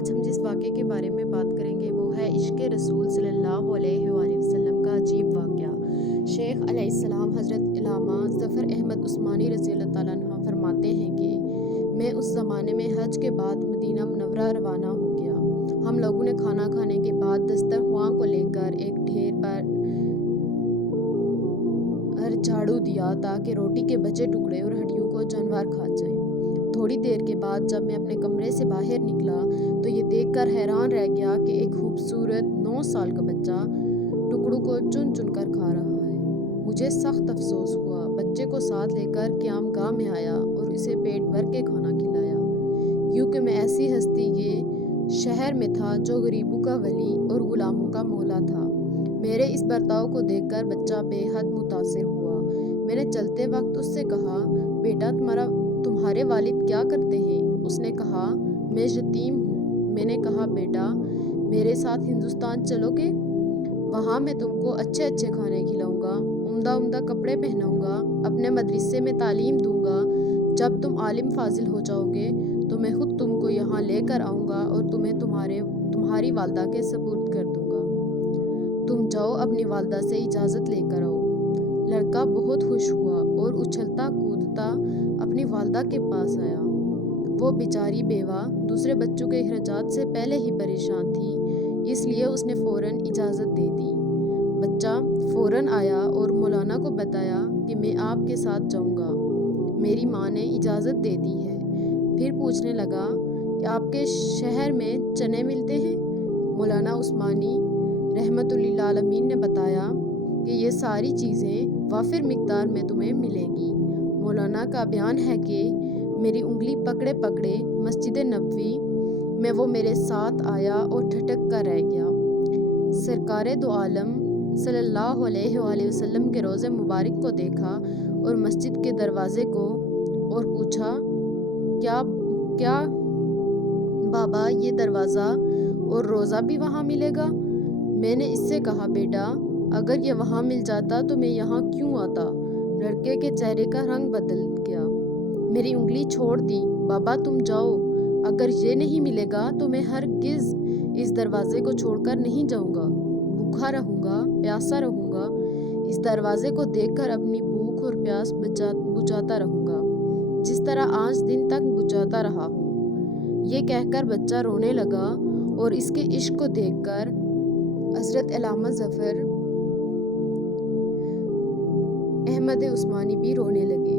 آج ہم جس واقعے کے بارے میں بات کریں گے وہ ہے عشق رسول صلی اللہ علیہ وآلہ وسلم کا عجیب واقعہ۔ شیخ علیہ السلام حضرت علامہ ظفر احمد عثمانی رضی اللہ تعالیٰ عنہ فرماتے ہیں کہ میں اس زمانے میں حج کے بعد مدینہ منورہ روانہ ہو گیا۔ ہم لوگوں نے کھانا کھانے کے بعد دسترخوان کو لے کر ایک ڈھیر پر جھاڑو دیا تاکہ روٹی کے بچے ٹکڑے اور ہڈیوں کو جانور کھا جائیں۔ تھوڑی دیر کے بعد جب میں اپنے کمرے سے باہر نکلا تو یہ دیکھ کر حیران رہ گیا کہ ایک خوبصورت 9 سال کا بچہ ٹکڑوں کو چن چن کر کھا رہا ہے۔ مجھے سخت افسوس ہوا۔ بچے کو ساتھ لے کر قیام گاہ میں آیا اور اسے پیٹ بھر کے کھانا کھلایا، کیونکہ میں ایسی ہستی کے شہر میں تھا جو غریبوں کا ولی اور غلاموں کا مولا تھا۔ میرے اس برتاؤ کو دیکھ کر بچہ بے حد متاثر ہوا۔ میں نے چلتے وقت اس سے کہا، بیٹا تمہارے والد کیا کرتے ہیں؟ اس نے کہا، میں یتیم ہوں۔ میں نے کہا، بیٹا میرے ساتھ ہندوستان چلو گے؟ وہاں میں تم کو اچھے اچھے کھانے کھلاؤں گا، عمدہ عمدہ کپڑے پہناؤں گا، اپنے مدرسے میں تعلیم دوں گا۔ جب تم عالم فاضل ہو جاؤ گے تو میں خود تم کو یہاں لے کر آؤں گا اور تمہیں تمہاری والدہ کے سپرد کر دوں گا۔ تم جاؤ اپنی والدہ سے اجازت لے کر آؤ۔ لڑکا بہت خوش ہوا اور اچھلتا کودتا اپنی والدہ کے پاس آیا۔ وہ بیچاری بیوہ دوسرے بچوں کے اخراجات سے پہلے ہی پریشان تھی، اس لیے اس نے فوراً اجازت دے دی۔ بچہ فوراً آیا اور مولانا کو بتایا کہ میں آپ کے ساتھ جاؤں گا، میری ماں نے اجازت دے دی ہے۔ پھر پوچھنے لگا کہ آپ کے شہر میں چنے ملتے ہیں؟ مولانا عثمانی رحمۃ اللہ علیہ نے بتایا کہ یہ ساری چیزیں وافر مقدار میں تمہیں ملیں گی۔ مولانا کا بیان ہے کہ میری انگلی پکڑے پکڑے مسجد نبوی میں وہ میرے ساتھ آیا اور ٹھٹک کر رہ گیا۔ سرکار دو عالم صلی اللہ علیہ وآلہ وسلم کے روضے مبارک کو دیکھا اور مسجد کے دروازے کو، اور پوچھا، کیا بابا یہ دروازہ اور روضہ بھی وہاں ملے گا؟ میں نے اس سے کہا، بیٹا اگر یہ وہاں مل جاتا تو میں یہاں کیوں آتا؟ لڑکے کے چہرے کا رنگ بدل گیا۔ میری انگلی چھوڑ دی۔ بابا تم جاؤ، اگر یہ نہیں ملے گا تو میں ہرگز اس دروازے کو چھوڑ کر نہیں جاؤں گا، بھوکا رہوں گا، پیاسا رہوں گا، اس دروازے کو دیکھ کر اپنی بھوک اور پیاس بجھاتا رہوں گا جس طرح آج دن تک بجھاتا رہا ہوں۔ یہ کہہ کر بچہ رونے لگا اور اس کے عشق کو دیکھ کر حضرت علامہ ظفر احمد عثمانی بھی رونے لگے۔